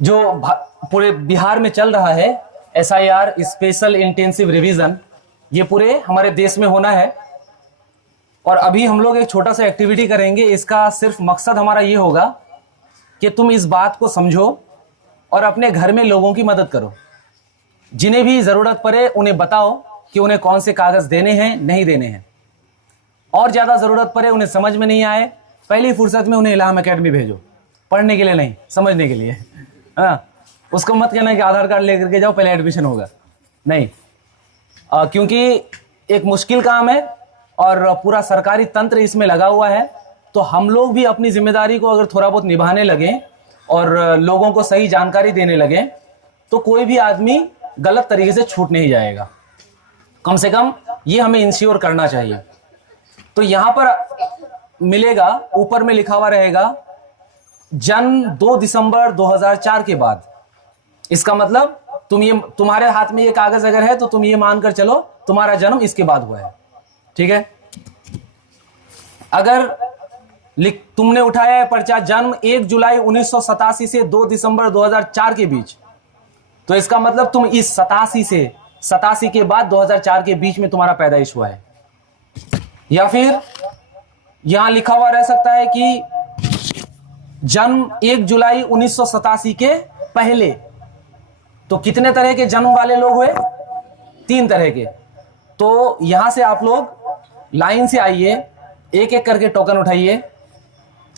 जो पूरे बिहार में चल रहा है SIR स्पेशल इंटेंसिव रिवीजन, ये पूरे हमारे देश में होना है। और अभी हम लोग एक छोटा सा एक्टिविटी करेंगे। इसका सिर्फ मकसद हमारा ये होगा कि तुम इस बात को समझो और अपने घर में लोगों की मदद करो। जिन्हें भी ज़रूरत पड़े उन्हें बताओ कि उन्हें कौन से कागज़ देने हैं, नहीं देने हैं। और ज़्यादा ज़रूरत पड़े, उन्हें समझ में नहीं आए, पहली फुर्सत में उन्हें इल्हाम एकेडमी भेजो, पढ़ने के लिए नहीं, समझने के लिए, है ना। उसको मत कहना कि आधार कार्ड लेकर के जाओ पहले एडमिशन होगा, नहीं। क्योंकि एक मुश्किल काम है और पूरा सरकारी तंत्र इसमें लगा हुआ है। तो हम लोग भी अपनी जिम्मेदारी को अगर थोड़ा बहुत निभाने लगें और लोगों को सही जानकारी देने लगें तो कोई भी आदमी गलत तरीके से छूट नहीं जाएगा। कम से कम ये हमें इंश्योर करना चाहिए। तो यहां पर मिलेगा, ऊपर में लिखा हुआ रहेगा जन्म 2 दिसंबर 2004 के बाद। इसका मतलब तुम्हारे हाथ में ये कागज अगर है तो तुम ये मानकर चलो तुम्हारा जन्म इसके बाद हुआ है, ठीक है। अगर तुमने उठाया है पर्चा जन्म 1 जुलाई 1987 से 2 दिसंबर 2004 के बीच, तो इसका मतलब तुम इस 87 के बाद 2004 के बीच में तुम्हारा पैदाइश हुआ है। या फिर यहां लिखा हुआ रह सकता है कि जन्म 1 जुलाई 1987 के पहले। तो कितने तरह के जन्म वाले लोग हुए? 3 तरह के। तो यहां से आप लोग लाइन से आइए, एक एक करके टोकन उठाइए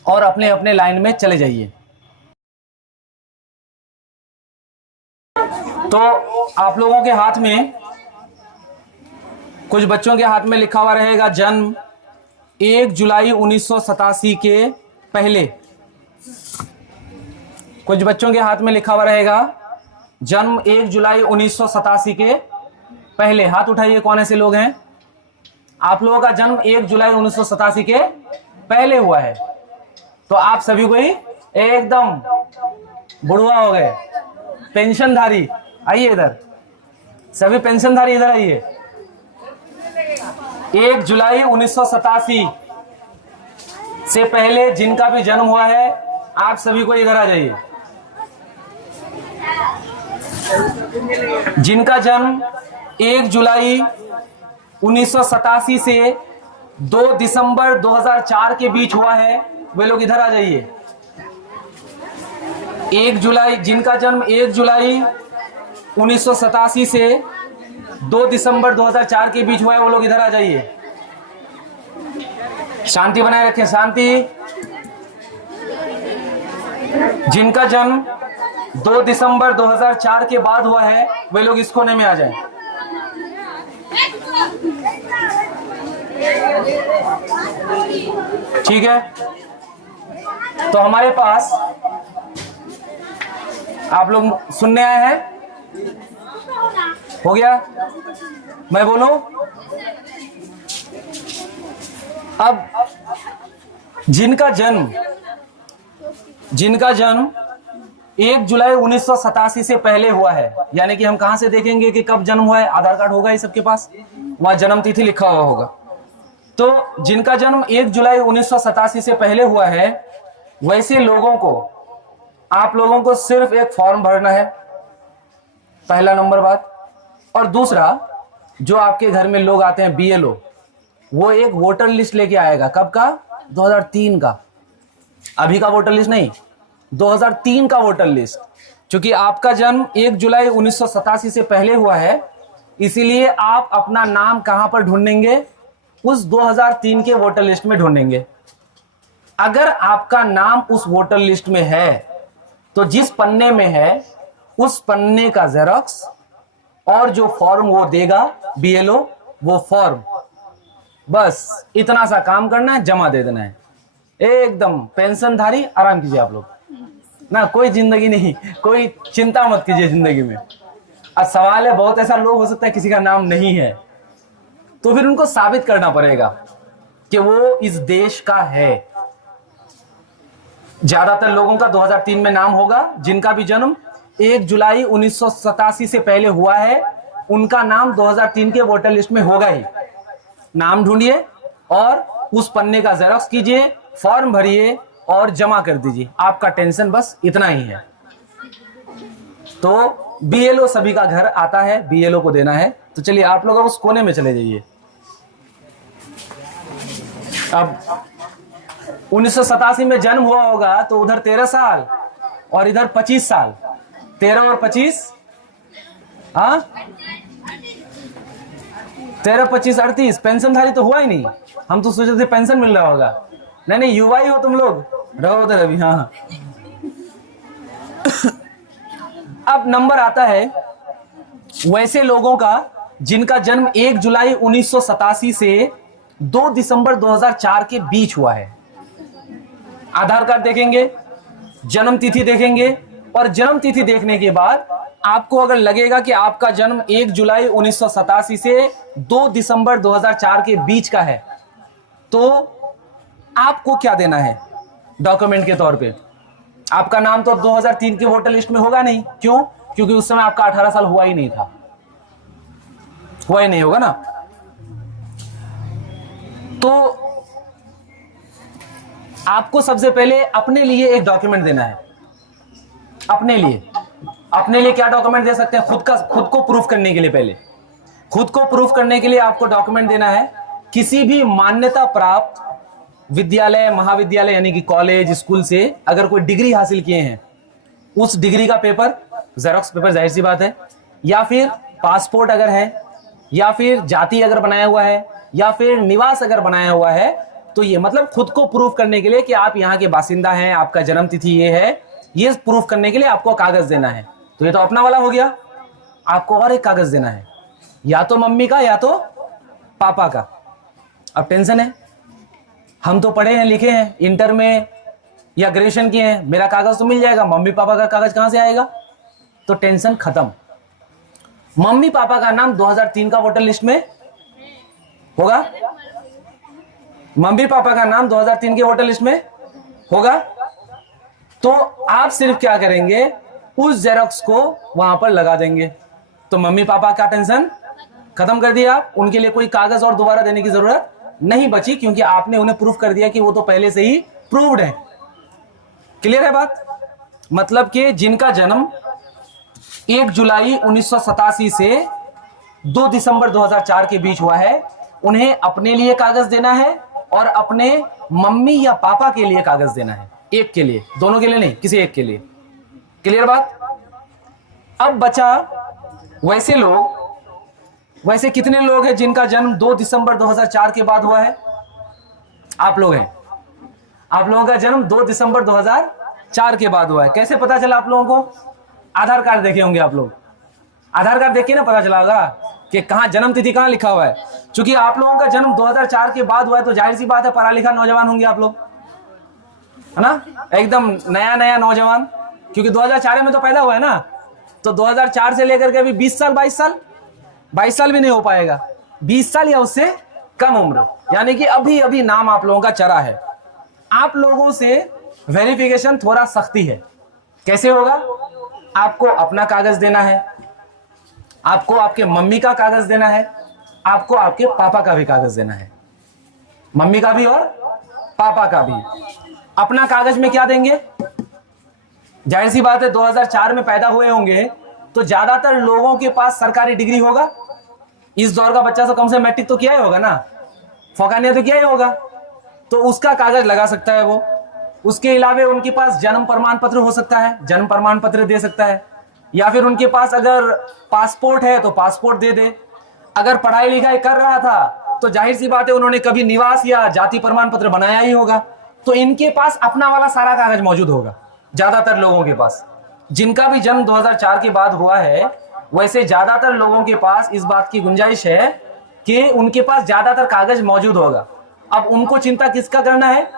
और अपने अपने लाइन में चले जाइए। तो आप लोगों के हाथ में, कुछ बच्चों के हाथ में लिखा हुआ रहेगा जन्म 1 जुलाई 1987 के पहले। कुछ बच्चों के हाथ में लिखा हुआ रहेगा जन्म 1 जुलाई 1987 के पहले। हाथ उठाइए, कौन ऐसे लोग हैं? आप लोगों का जन्म 1 जुलाई 1987 के पहले हुआ है। तो आप सभी को ही एकदम बुढ़वा हो गए, पेंशनधारी। आइए इधर, सभी पेंशनधारी इधर आइए। 1 जुलाई 1987 से पहले जिनका भी जन्म हुआ है आप सभी को इधर आ जाइए। जिनका जन्म 1 जुलाई 1987 से 2 दिसंबर 2004 के बीच हुआ है वे लोग इधर आ जाइए। 1 जुलाई, जिनका जन्म 1 जुलाई 1987 से 2 दिसंबर 2004 के बीच हुआ है वो लोग इधर आ जाइए। शांति बनाए रखें, शांति। जिनका जन्म 2 दिसंबर 2004 के बाद हुआ है वे लोग इस कोने में आ जाएं। ठीक है। तो हमारे पास आप लोग सुनने आए हैं? हो गया? मैं बोलूं? अब जिनका जन्म 1 जुलाई 1987 से पहले हुआ है, यानी कि हम कहां से देखेंगे कि कब जन्म हुआ है? आधार कार्ड होगा ही सबके पास, वहां जन्म तिथि लिखा हुआ होगा। तो जिनका जन्म 1 जुलाई 1987 से पहले हुआ है वैसे लोगों को, आप लोगों को सिर्फ एक फॉर्म भरना है, पहला नंबर बात। और दूसरा, जो आपके घर में लोग आते हैं BLO, वो एक वोटर लिस्ट लेके आएगा। कब का? 2003 का। अभी का वोटर लिस्ट नहीं, 2003 का वोटर लिस्ट। क्योंकि आपका जन्म 1 जुलाई 1987 से पहले हुआ है, इसीलिए आप अपना नाम कहां पर ढूंढेंगे? उस 2003 के वोटर लिस्ट में ढूंढेंगे। अगर आपका नाम उस वोटर लिस्ट में है तो जिस पन्ने में है उस पन्ने का जेरॉक्स और जो फॉर्म वो देगा BLO, वो फॉर्म, बस इतना सा काम करना है, जमा दे देना है। एकदम पेंशनधारी, आराम कीजिए आप लोग ना, कोई जिंदगी नहीं, कोई चिंता मत कीजिए जिंदगी में। अब सवाल है, बहुत ऐसा लोग हो सकता है किसी का नाम नहीं है, तो फिर उनको साबित करना पड़ेगा कि वो इस देश का है। ज्यादातर लोगों का 2003 में नाम होगा। जिनका भी जन्म 1 जुलाई 1987 से पहले हुआ है उनका नाम 2003 के वोटर लिस्ट में होगा ही। नाम ढूंढिए और उस पन्ने का जेरॉक्स कीजिए, फॉर्म भरिए और जमा कर दीजिए। आपका टेंशन बस इतना ही है। तो बीएलओ सभी का घर आता है, बीएलओ को देना है। तो चलिए आप लोग उस कोने में चले जाइए। अब 1987 में जन्म हुआ होगा तो उधर 13 साल और इधर 25 साल, 13 और 25, हाँ 13 25 38। पेंशनधारी तो हुआ ही नहीं, हम तो सोचे थे पेंशन मिल रहा होगा। नहीं नहीं, युवा ही हो तुम लोग, रहो उधर अभी। हाँ अब नंबर आता है वैसे लोगों का जिनका जन्म 1 जुलाई 1987 से 2 दिसंबर 2004 के बीच हुआ है। आधार कार्ड देखेंगे, जन्म तिथि देखेंगे, और जन्म तिथि देखने के बाद आपको अगर लगेगा कि आपका जन्म 1 जुलाई 1987 से 2 दिसंबर 2004 के बीच का है, तो आपको क्या देना है डॉक्यूमेंट के तौर पे? आपका नाम तो 2003 के वोटर लिस्ट में होगा नहीं। क्यों? क्योंकि उस समय आपका 18 साल हुआ ही नहीं था, हुआ ही नहीं होगा ना। तो आपको सबसे पहले अपने लिए एक डॉक्यूमेंट देना है। अपने लिए क्या डॉक्यूमेंट दे सकते हैं? खुद को प्रूफ करने के लिए, पहले खुद को प्रूफ करने के लिए आपको डॉक्यूमेंट देना है किसी भी मान्यता प्राप्त विद्यालय, महाविद्यालय यानी कि कॉलेज, स्कूल से अगर कोई डिग्री हासिल किए हैं, उस डिग्री का पेपर, जेरॉक्स पेपर, जाहिर सी बात है, या फिर पासपोर्ट अगर है, या फिर जाति अगर बनाया हुआ है, या फिर निवास अगर बनाया हुआ है, तो ये मतलब खुद को प्रूफ करने के लिए कि आप यहाँ के बासिंदा हैं, आपका जन्म तिथि ये है, ये प्रूफ करने के लिए आपको कागज देना है। तो ये तो अपना वाला हो गया। आपको और एक कागज देना है, या तो मम्मी का या तो पापा का। अब टेंशन है, हम तो पढ़े हैं, लिखे हैं, इंटर में या ग्रेजुएशन किए हैं, मेरा कागज तो मिल जाएगा, मम्मी पापा का कागज कहां से आएगा? तो टेंशन खत्म। मम्मी पापा का नाम 2003 का वोटर लिस्ट में होगा, मम्मी पापा का नाम 2003 के वोटर लिस्ट में होगा। तो आप सिर्फ क्या करेंगे, उस जेरॉक्स को वहां पर लगा देंगे। तो मम्मी पापा का टेंशन खत्म कर दिया आप, उनके लिए कोई कागज और दोबारा देने की जरूरत नहीं बची, क्योंकि आपने उन्हें प्रूफ कर दिया कि वो तो पहले से ही प्रूव्ड है। क्लियर है बात? मतलब कि जिनका जन्म 1 जुलाई 1987 से 2 दिसंबर 2004 के बीच हुआ है, उन्हें अपने लिए कागज देना है और अपने मम्मी या पापा के लिए कागज देना है। एक के लिए, दोनों के लिए नहीं, किसी एक के लिए। क्लियर बात? अब बचा वैसे कितने लोग हैं जिनका जन्म 2 दिसंबर 2004 के बाद हुआ है? आप लोग हैं। आप लोगों का जन्म 2 दिसंबर 2004 के बाद हुआ है। कैसे पता चला आप लोगों को? आधार कार्ड देखे होंगे आप लोग। आधार कार्ड देख के ना पता चला होगा कि कहां जन्म तिथि कहां लिखा हुआ है। क्योंकि आप लोगों का जन्म 2004 के बाद हुआ है, तो जाहिर सी बात है पढ़ा लिखा नौजवान होंगे आप लोग, है ना? एकदम नया नौजवान, क्योंकि 2004 में तो पैदा हुआ है ना। तो 2004 से लेकर के अभी 20 साल 22 साल भी नहीं हो पाएगा, 20 साल या उससे कम उम्र, यानी कि अभी नाम आप लोगों का चरा है। आप लोगों से वेरिफिकेशन थोड़ा सख्ती है। कैसे होगा? आपको अपना कागज देना है, आपको आपके मम्मी का कागज देना है, आपको आपके पापा का भी कागज देना है, मम्मी का भी और पापा का भी। अपना कागज में क्या देंगे? जाहिर सी बात है 2004 में पैदा हुए होंगे तो ज्यादातर लोगों के पास सरकारी डिग्री होगा। इस दौर का बच्चा तो कम से मैट्रिक तो किया ही होगा ना, फौकानिया तो किया ही होगा, तो उसका कागज लगा सकता है वो। उसके अलावा उनके पास जन्म प्रमाण पत्र हो सकता है, जन्म प्रमाण पत्र दे सकता है, या फिर उनके पास अगर पासपोर्ट है तो पासपोर्ट दे दे। अगर पढ़ाई लिखाई कर रहा था तो जाहिर सी बात है उन्होंने कभी निवास या जाति प्रमाण पत्र बनाया ही होगा, तो इनके पास अपना वाला सारा कागज मौजूद होगा। ज्यादातर लोगों के पास, जिनका भी जन्म 2004 के बाद हुआ है, वैसे ज्यादातर लोगों के पास इस बात की गुंजाइश है कि उनके पास ज्यादातर कागज मौजूद होगा। अब उनको चिंता किसका करना है?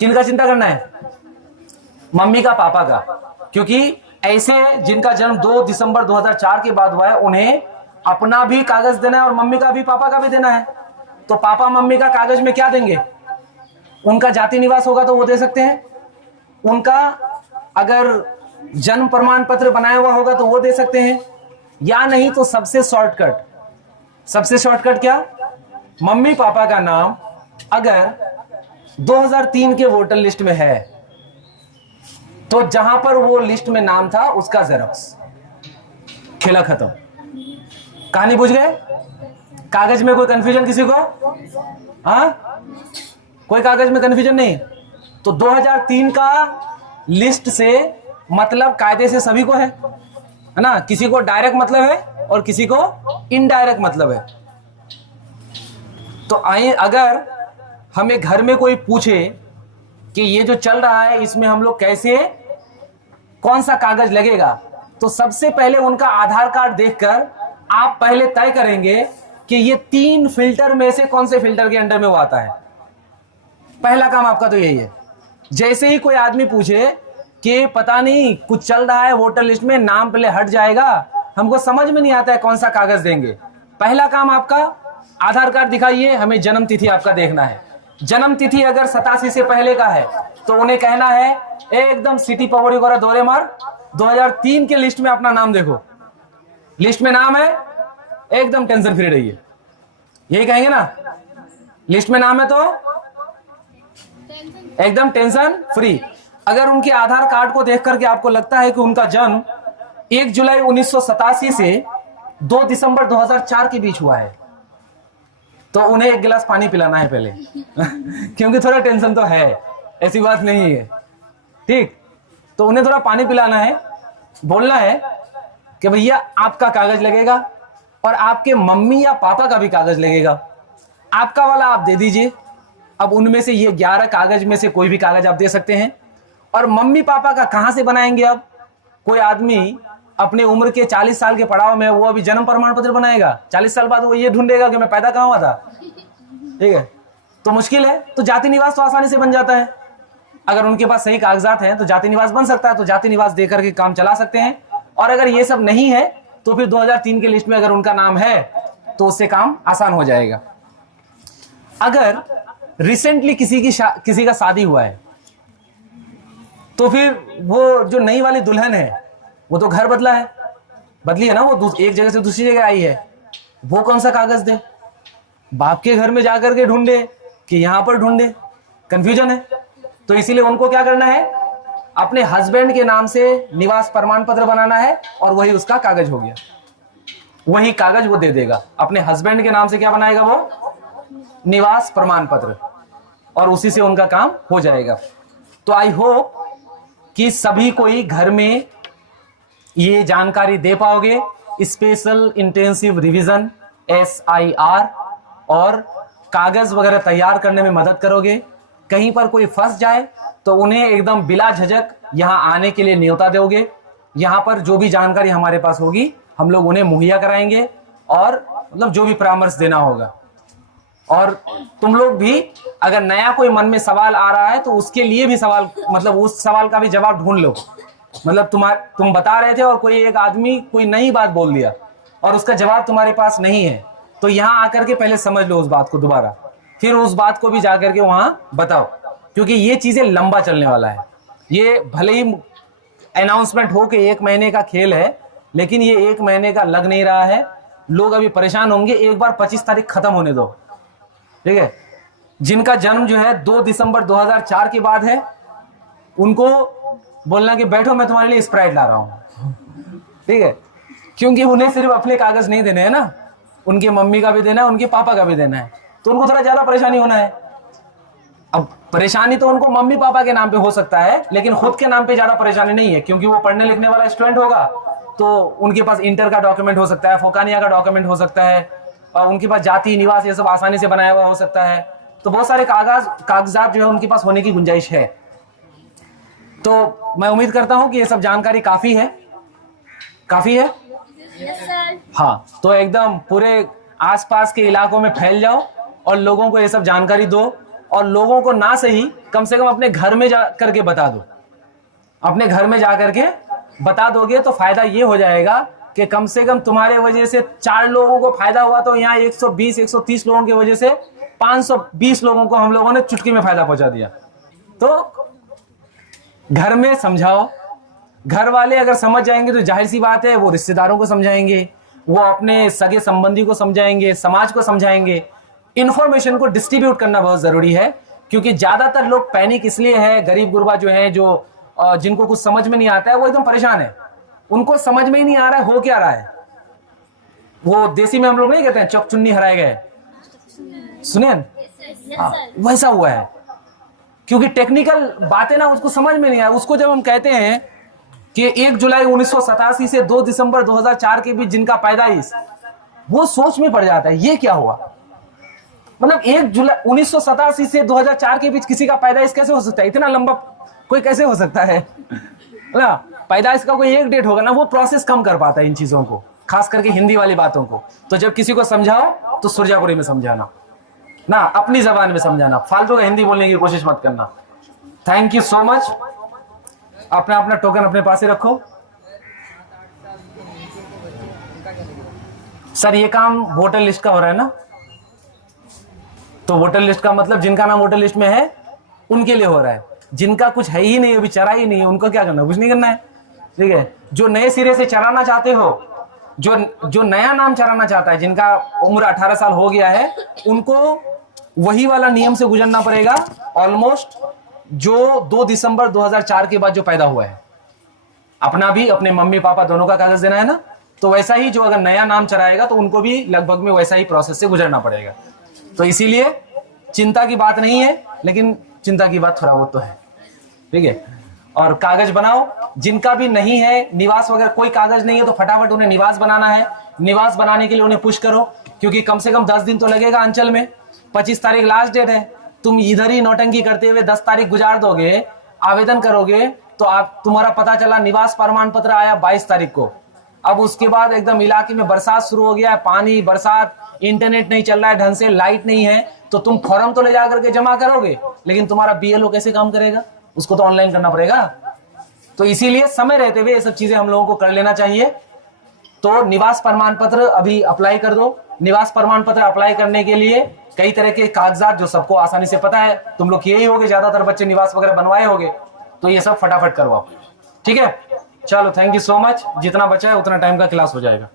किनका चिंता करना है? मम्मी का, पापा का। क्योंकि ऐसे जिनका जन्म 2 दिसंबर 2004 के बाद हुआ है, उन्हें अपना भी कागज देना है और मम्मी का भी, पापा का भी देना है। तो पापा मम्मी का कागज में क्या देंगे? उनका जाति निवास होगा तो वो दे सकते हैं, उनका अगर जन्म प्रमाण पत्र बनाया हुआ होगा तो वो दे सकते हैं, या नहीं तो सबसे शॉर्टकट क्या? मम्मी पापा का नाम अगर 2003 के वोटर लिस्ट में है तो जहां पर वो लिस्ट में नाम था उसका जेरॉक्स, खेला खत्म। कहानी बुझ गए? कागज में कोई कंफ्यूजन किसी को? हाँ, कोई कागज में कंफ्यूजन नहीं? तो 2003 का लिस्ट से मतलब कायदे से सभी को है ना? किसी को डायरेक्ट मतलब है और किसी को इनडायरेक्ट मतलब है। तो आइए, अगर हमें घर में कोई पूछे कि ये जो चल रहा है इसमें हम लोग कैसे, कौन सा कागज लगेगा, तो सबसे पहले उनका आधार कार्ड देखकर आप पहले तय करेंगे कि ये 3 फिल्टर में से कौन से फिल्टर के अंडर में वो आता है। पहला काम आपका तो यही है। जैसे ही कोई आदमी पूछे कि पता नहीं कुछ चल रहा है वोटर लिस्ट में, नाम पहले हट जाएगा, हमको समझ में नहीं आता है कौन सा कागज देंगे, पहला काम आपका आधार कार्ड दिखाइए, हमें जन्म तिथि आपका देखना है। जन्म तिथि अगर 87 से पहले का है तो उन्हें कहना है एकदम सिटी पवड़ी वगैरह दौरे मार 2003 के लिस्ट में अपना नाम देखो, लिस्ट में नाम है, एकदम टेंशन फ्री रहिए, यही कहेंगे ना? लिस्ट में नाम है तो एकदम टेंशन फ्री। अगर उनके आधार कार्ड को देख करके आपको लगता है कि उनका जन्म 1 जुलाई 1987 से 2 दिसंबर 2004 के बीच हुआ है, तो उन्हें 1 गिलास पानी पिलाना है पहले क्योंकि थोड़ा टेंशन तो है, ऐसी बात नहीं है, ठीक? तो उन्हें थोड़ा पानी पिलाना है, बोलना है कि भैया आपका कागज लगेगा और आपके मम्मी या पापा का भी कागज लगेगा, आपका वाला आप दे दीजिए। अब उनमें से ये 11 कागज में से कोई भी कागज आप दे सकते हैं। और मम्मी पापा का कहां से बनाएंगे? अब कोई आदमी अपने उम्र के 40 साल के पड़ाव में वो अभी जन्म प्रमाण पत्र बनाएगा, 40 साल बाद वो ये ढूंढेगा कि मैं पैदा कहां हुआ था, ठीक है? तो मुश्किल है। तो जाति निवास तो आसानी से बन जाता है, अगर उनके पास सही कागजात हैं तो जाति निवास बन सकता है, तो जाति निवास देकर के काम चला सकते हैं। और अगर ये सब नहीं है तो फिर 2003 के लिस्ट में अगर उनका नाम है तो उससे काम आसान हो जाएगा। अगर रिसेंटली किसी का शादी हुआ है तो फिर वो जो नई वाली दुल्हन है वो तो घर बदला है, बदली है ना, वो एक जगह से दूसरी जगह आई है, वो कौन सा कागज दे? बाप के घर में जाकर के ढूंढे कि यहां पर ढूंढे, कंफ्यूजन है। तो इसीलिए उनको क्या करना है, अपने हस्बैंड के नाम से निवास प्रमाण पत्र बनाना है और वही उसका कागज हो गया, वही कागज वो दे देगा। अपने हस्बैंड के नाम से क्या बनाएगा वो? निवास प्रमाण पत्र, और उसी से उनका काम हो जाएगा। तो आई होप कि सभी कोई घर में ये जानकारी दे पाओगे। स्पेशल इंटेंसिव रिवीजन SIR और कागज वगैरह तैयार करने में मदद करोगे। कहीं पर कोई फंस जाए तो उन्हें एकदम बिला झिझक यहां आने के लिए न्योता दोगे। यहां पर जो भी जानकारी हमारे पास होगी हम लोग उन्हें मुहैया कराएंगे, और मतलब जो भी परामर्श देना होगा। और तुम लोग भी अगर नया कोई मन में सवाल आ रहा है तो उसके लिए भी सवाल, मतलब उस सवाल का भी जवाब ढूंढ लो। मतलब तुम बता रहे थे और कोई एक आदमी कोई नई बात बोल दिया और उसका जवाब तुम्हारे पास नहीं है, तो यहाँ आकर के पहले समझ लो उस बात को दोबारा, फिर उस बात को भी जाकर के वहां बताओ, क्योंकि ये चीजें लंबा चलने वाला है। ये भले ही अनाउंसमेंट हो कि 1 महीने का खेल है, लेकिन ये 1 महीने का लग नहीं रहा है। लोग अभी परेशान होंगे। एक बार 25 तारीख खत्म होने दो, ठीक है? जिनका जन्म जो है 2 दिसंबर 2004 के बाद है, उनको बोलना कि बैठो मैं तुम्हारे लिए स्प्राइट ला रहा हूं, ठीक है? क्योंकि उन्हें सिर्फ अपने कागज नहीं देने हैं ना, उनकी मम्मी का भी देना है, उनके पापा का भी देना है, तो उनको थोड़ा ज्यादा परेशानी होना है। अब परेशानी तो उनको मम्मी पापा के नाम पे हो सकता है, लेकिन खुद के नाम पे ज्यादा परेशानी नहीं है, क्योंकि वो पढ़ने लिखने वाला स्टूडेंट होगा, तो उनके पास इंटर का डॉक्यूमेंट हो सकता है, फोकानिया का डॉक्यूमेंट हो सकता है, और उनके पास जाति निवास ये सब आसानी से बनाया हुआ हो सकता है। तो बहुत सारे कागजात जो है उनके पास होने की गुंजाइश है। तो मैं उम्मीद करता हूं कि ये सब जानकारी काफी है। Yes, sir. हाँ, तो एकदम पूरे आसपास के इलाकों में फैल जाओ और लोगों को ये सब जानकारी दो, और लोगों को ना सही कम से कम अपने घर में जा करके बता दो। अपने घर में जा करके बता दोगे तो फायदा ये हो जाएगा कि कम से कम तुम्हारे वजह से 4 लोगों को फायदा हुआ, तो यहाँ 120-130 लोगों की वजह से 520 लोगों को हम लोगों ने चुटकी में फायदा पहुंचा दिया। तो घर में समझाओ। घर वाले अगर समझ जाएंगे तो जाहिर सी बात है वो रिश्तेदारों को समझाएंगे, वो अपने सगे संबंधी को समझाएंगे, समाज को समझाएंगे। इंफॉर्मेशन को डिस्ट्रीब्यूट करना बहुत जरूरी है, क्योंकि ज्यादातर लोग पैनिक इसलिए है, गरीब गुरबा जो है, जो जिनको कुछ समझ में नहीं आता है वो एकदम परेशान है, उनको समझ में ही नहीं आ रहा है हो क्या रहा है। वो देसी में हम लोग नहीं कहते हैं चौक चुन्नी हराए गए, सुने? वैसा हुआ है, क्योंकि टेक्निकल बातें ना उसको समझ में नहीं आया। उसको जब हम कहते हैं कि 1 जुलाई 1987 से 2 दिसंबर 2004 के बीच जिनका पैदाइश, वो सोच में पड़ जाता है ये क्या हुआ। मतलब 1 जुलाई 1987 से 2004 के बीच किसी का पैदाइश कैसे हो सकता है? इतना लंबा कोई कैसे हो सकता है ना? पैदाइश का कोई एक डेट होगा ना, वो प्रोसेस कम कर पाता है इन चीजों को, खास करके हिंदी वाली बातों को। तो जब किसी को समझाओ तो सुरजापुरी में समझाना ना, अपनी जबान में समझाना, फालतू का हिंदी बोलने की कोशिश मत करना। Thank you so much. अपना अपना टोकन अपने पास ही रखो। सर ये काम वोटर लिस्ट का हो रहा है ना, तो वोटर लिस्ट का मतलब जिनका नाम वोटर लिस्ट में है उनके लिए हो रहा है। जिनका कुछ है ही नहीं, अभी चरा ही नहीं है, उनको क्या करना? कुछ नहीं करना है, ठीक है। जो नए सिरे से चराना चाहते हो, जो नया नाम चराना चाहता है, जिनका उम्र 18 साल हो गया है, उनको वही वाला नियम से गुजरना पड़ेगा ऑलमोस्ट, जो 2 दिसंबर 2004 के बाद जो पैदा हुआ है। अपना भी, अपने मम्मी पापा दोनों का कागज देना है ना, तो वैसा ही जो अगर नया नाम चराएगा तो उनको भी लगभग में वैसा ही प्रोसेस से गुजरना पड़ेगा। तो इसीलिए चिंता की बात नहीं है, लेकिन चिंता की बात थोड़ा बहुत तो है, ठीक है। और कागज बनाओ, जिनका भी नहीं है निवास वगैरह, कोई कागज नहीं है तो फटाफट उन्हें निवास बनाना है। निवास बनाने के लिए उन्हें पुश करो, क्योंकि कम से कम 10 दिन तो लगेगा अंचल में। 25 तारीख लास्ट डेट है। तुम इधर ही नौटंकी करते हुए 10 तारीख गुजार दोगे, आवेदन करोगे तो आप, तुम्हारा पता चला निवास प्रमाण पत्र आया 22 तारीख को। अब उसके बाद एकदम इलाके में बरसात शुरू हो गया है, पानी, बरसात, इंटरनेट नहीं चल रहा है ढंग से, लाइट नहीं है, तो तुम फॉर्म तो ले जा करके जमा करोगे, लेकिन तुम्हारा बीएलओ कैसे काम करेगा? उसको तो ऑनलाइन करना पड़ेगा। तो इसीलिए समय रहते हुए ये सब चीजें हम लोगों को कर लेना चाहिए। तो निवास प्रमाण पत्र अभी अप्लाई कर दो। निवास प्रमाण पत्र अप्लाई करने के लिए कई तरह के कागजात जो सबको आसानी से पता है, तुम लोग किए ही होगे, ज्यादातर बच्चे निवास वगैरह बनवाए होंगे, तो ये सब फटाफट करवाओ, ठीक है। चलो थैंक यू सो मच। जितना बचा है उतना टाइम का क्लास हो जाएगा।